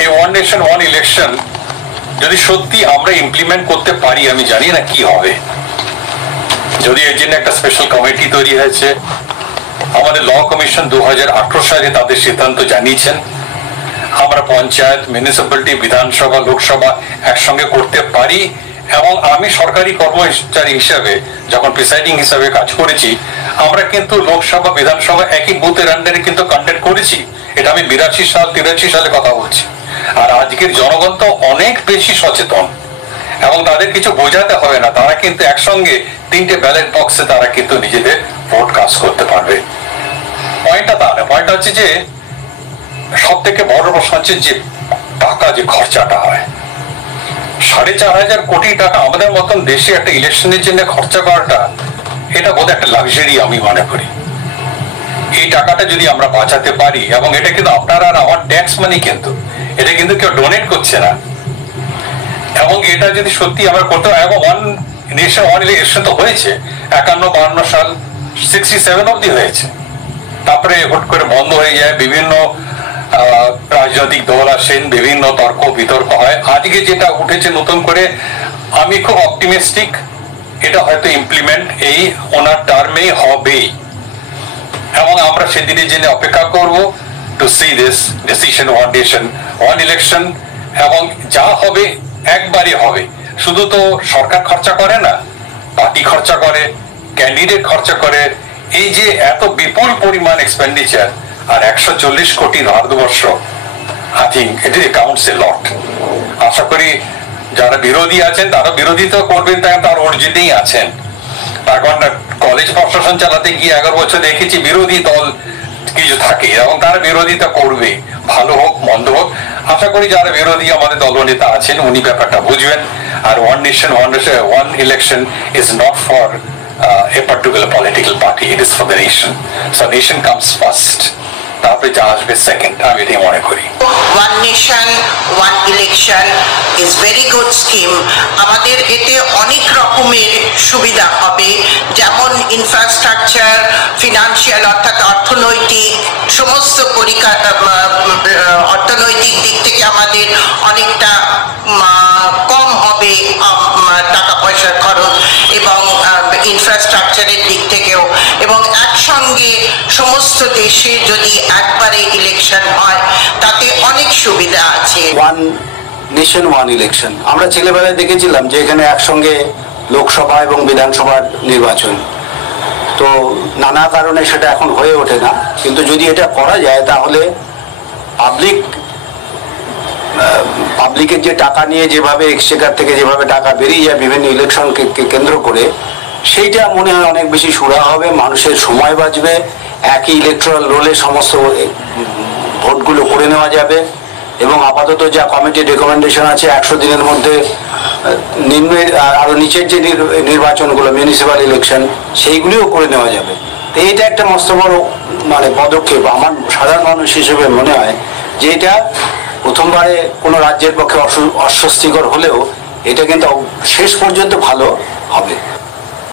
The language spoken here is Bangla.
এই ওয়ান নেশন ওয়ান ইলেকশন যদি সত্যি আমরা ইমপ্লিমেন্ট করতে পারি, আমি জানি না কি হবে। যদি এর জন্য একটা স্পেশাল কমিটি তৈরি হয়েছে, আমাদের ল কমিশন 2018 সালে তাদের সিদ্ধান্ত জানিয়েছেন আমরা পঞ্চায়েত, মিউনিসিপ্যালিটি, বিধানসভা, লোকসভা একসঙ্গে করতে পারি। এবং আমি সরকারি কর্মচারী হিসাবে যখন প্রিসাইডিং হিসাবে কাজ করেছি, আমরা কিন্তু লোকসভা বিধানসভা একই বুথের আন্ডারে কিন্তু কন্ডাক্ট করেছি। এটা আমি 82 সাল 83 সালে কথা বলছি। আর আজকের জনগণ তো অনেক বেশি সচেতন, এবং তাদের কিছু বোঝাতে হবে না, তারা কিন্তু একসঙ্গে 3টে ব্যালট বক্সে তারা কিন্তু নিজেদের ভোট কাস্ট করতে পারবে। পয়েন্টটা তা না, পয়েন্টটা হচ্ছে যে সব থেকে বড় প্রশ্ন হচ্ছে যে টাকা যে খরচাটা হয়, 4,500 কোটি টাকা আমাদের মতন দেশে একটা ইলেকশনের জন্য খরচা করাটা, এটা বোধহয় একটা লাক্সারি আমি মনে করি। এই টাকাটা যদি আমরা বাঁচাতে পারি, এবং এটা কিন্তু আপনার আর আমার ট্যাক্স মানি, কিন্তু এটা কিন্তু কেউ ডোনেট করছে না, এবং এটা যদি সত্যি আমরা করতে হয়, এবং ওয়ান নেশন ওয়ান ইলেকশন তো হয়েছে 51-52 সাল, 67 অব্দি হয়েছে, তারপরে হুট করে বন্ধ হয়ে যায়, বিভিন্ন রাজনৈতিক দল আসেন, বিভিন্ন তর্ক বিতর্ক হয়। আজকে যেটা উঠেছে নতুন করে, আমি খুব অপটিমিস্টিক, এটা হয়তো ইমপ্লিমেন্ট এই ওনার টার্মেই হবে, এবং আমরা সেদিনের জন্য অপেক্ষা করব to see this decision one nation one election. এবং যা হবে একবারই হবে। শুধু তো সরকার খরচা করে না, পার্টি খরচা করে, ক্যান্ডিডেট খরচা করে। এই যে এত বিপুল পরিমাণ এক্সপেন্ডিচার, আর 140 কোটি Bharatvarsha, I think it counts a lot. আশা করি যারা বিরোধী আছেন তারা বিরোধিতা করবেন, তার অর্জিনেই আছেন। এখন কলেজ প্রশাসন চালাতে গিয়ে 11 বছর দেখেছি বিরোধী দল কিছু থাকে, এবং তারা বিরোধিতা করবে, ভালো হোক মন্দ হোক। আশা করি যারা বিরোধী আমাদের দলনেতা আছেন উনি ব্যাপারটা বুঝবেন। আর one nation one election is not for a particular political party, it is for the nation. So nation comes first, তারপরে যা আসবে সেকেন্ড, আমি এটাই মনে করি। One nation one election is very good scheme. আমাদের এতে অনেক রকমের সুবিধা হবে, যেমন ইনফ্রাস্ট্রাকচার, ফিনান্সিয়াল অর্থাৎ অর্থনৈতিক সমস্ত অর্থনৈতিক দিক থেকে আমাদের অনেকটা কম হবে টাকা পয়সার খরচ, এবং ইনফ্রাস্ট্রাকচারের দিক থেকেও। এবং একসঙ্গে সমস্ত দেশে যদি একবারে ইলেকশন হয় তাতে অনেক সুবিধা আছে। ওয়ান নেশন ওয়ান ইলেকশন আমরা ছেলেবেলায় দেখেছিলাম যে এখানে একসঙ্গে লোকসভা এবং বিধানসভার নির্বাচন, তো নানা কারণে সেটা এখন হয়ে ওঠে না। কিন্তু যদি এটা করা যায় তাহলে পাবলিকের যে টাকা নিয়ে যেভাবে এক্সচেকার থেকে যেভাবে টাকা বেরিয়ে যায় বিভিন্ন ইলেকশনকে কেন্দ্র করে, সেইটা মনে হয় অনেক বেশি সুরাহা হবে, মানুষের সময় বাঁচবে, একই ইলেকট্রাল রোলে সমস্ত ভোটগুলো করে নেওয়া যাবে। এবং আপাতত যা কমিটির রেকমেন্ডেশন আছে 100 দিনের মধ্যে আরো নিচের যে নির্বাচনগুলো মিউনিসিপ্যাল ইলেকশন সেইগুলিও করে নেওয়া যাবে। তো এইটা একটা মস্ত বড় পদক্ষেপ। আমার সাধারণ মানুষ হিসেবে মনে হয় যে এটা প্রথমবারে কোনো রাজ্যের পক্ষে অস্বস্তিকর হলেও এটা কিন্তু শেষ পর্যন্ত ভালো হবে।